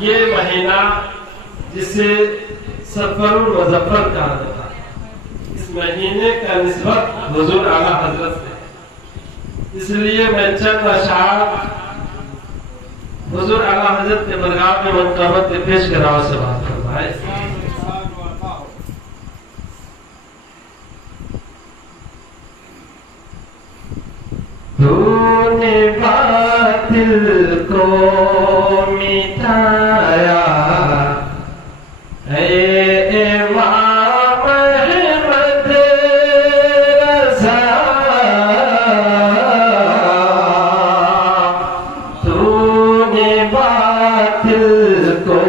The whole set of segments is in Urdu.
یہ مہینہ جسے سفر المظفر کہا جاتا ہے، اس مہینے کا نسبت حضور اعلیٰ حضرت سے، اس لیے میں چند اشعار حضور اعلیٰ حضرت کے درگاہ میں منقبت پیش کراؤ سے بات فرمائے۔ تو نے باطل کو مٹایا اے امام احمد رضا، تو نے باطل کو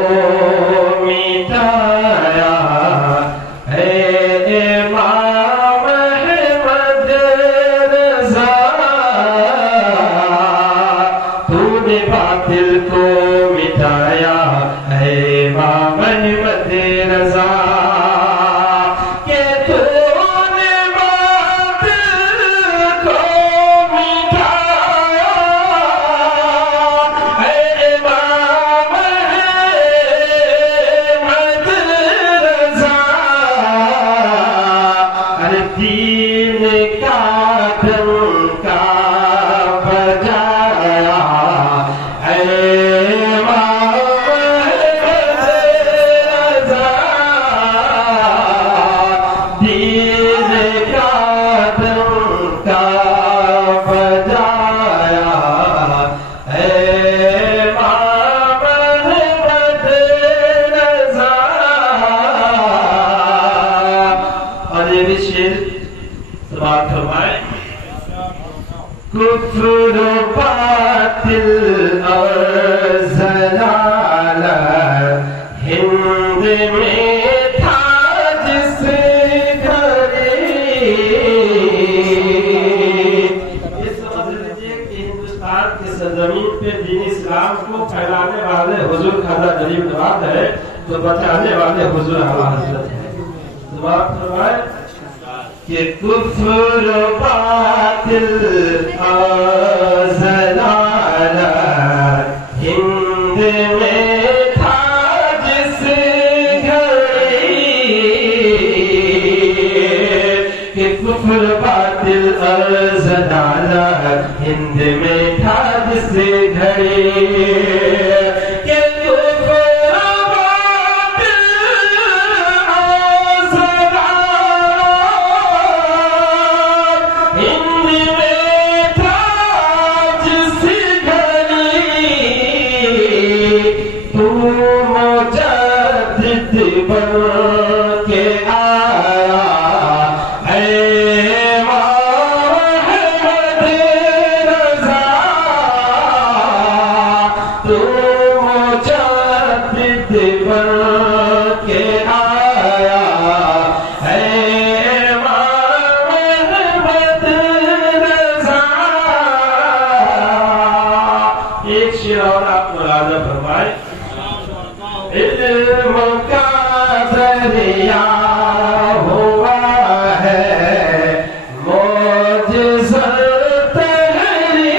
مٹایا اے امام احمد رضا، تو نے باطل کو مٹایا اے امام احمد رضا، کہ تو نے باطل کو مٹایا اے امام احمد رضا، ارے دین کا ڈنکا بجایا اے امام احمد رضا، دین کا ڈنکا بجایا اے امام احمد رضا۔ اور یہ بھی شعر سماعت فرمائے۔ کفر و باطل اور ضلالت ہند میں تھا جس گھڑی، یہ سمجھ لیجیے کہ ہندوستان کی سرزمین پہ دین اسلام کو پھیلانے والے حضور خواجہ غریب نواز ہے، تو بچانے والے حضور اعلیٰ حضرت ہے۔ سماعت فرمائے کہ کفر و باطل اور ضلالت ہند میں تھا جس گھڑی، کہ کفر باطل اور ضلالت ہند میں تھا جس گھڑی، کہ علم کا ذریعہ ہوا ہے معجزہ تحریر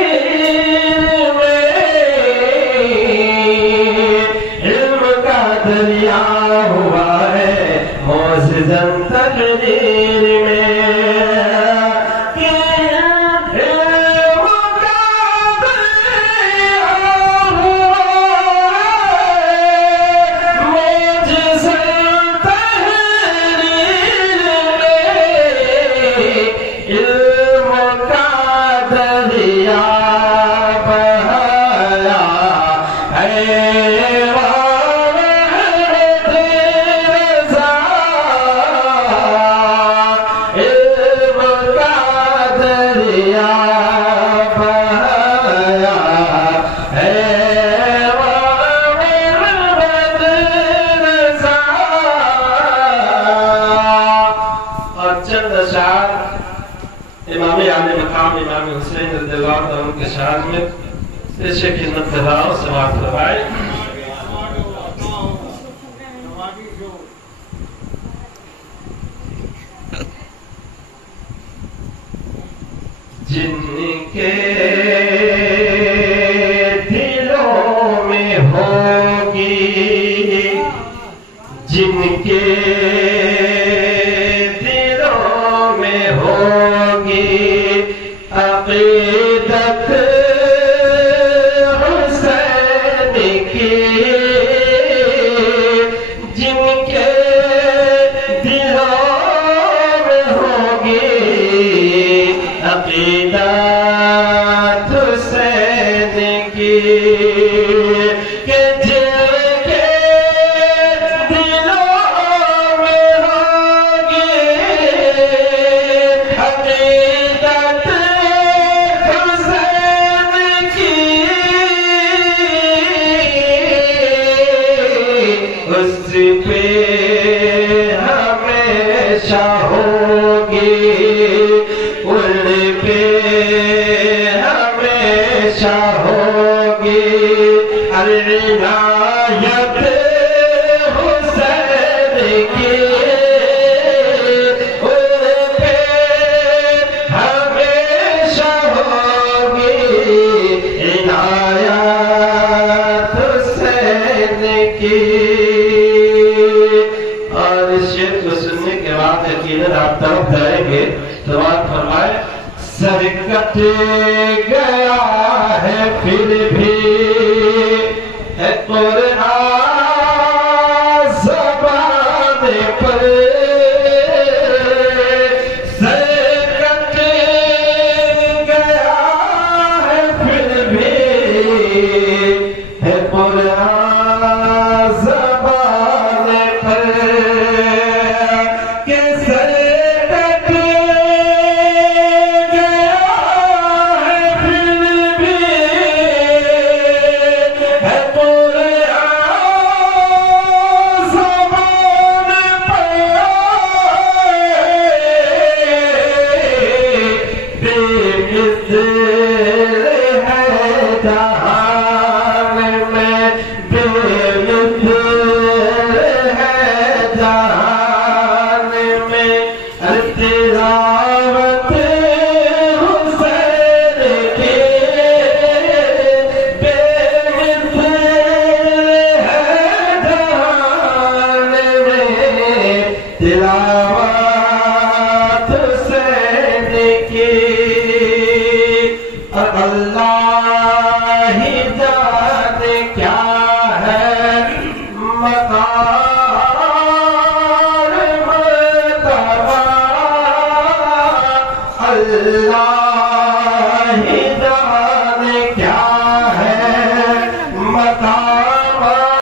میں، علم کا ذریعہ ہوا ہے معجزہ تحریر میں، امام عالی مقام امام حسین رضی اللہ عنہ کے شان میں پیش خدمت کر رہا ہوں، سماعت فرمائے۔ جن کے دلوں میں ہوگی ہوگی جن کے دلوں میں ہوگی عقیدت حسین کی، جن کے دلوں میں ہوگی عقیدت حسین کی، کہ جن کے دلوں میں ہوگی عقیدت حسین کی، اس پہ ہمیشہ ہوگی، ان پہ ہمیشہ ہوگی العنایت حسین کی، ان پہ ہمیشہ ہوگی عنایت حسین کی۔ اور اس شعر کو سننے کے بعد یقیناً آپ طرف جائیں گے تو بات فرمائے، سر کٹ گیا ہے پھر بھی ہے قرآن زبان پر، سر کٹ گیا ہے پھر بھی ہے قرآن زبان پر، کہ سر کٹ گیا ہے پھر بھی ہے قرآن زبان پر، بے مثل ہے جہان میں، بے مثل ہے جہان میں تلاوت حسین کی، بے مثل ہے جہان میں تلاوت حسین کی، اور اللہ ہی جانے کیا ہے مقام مرتبہ، اللہ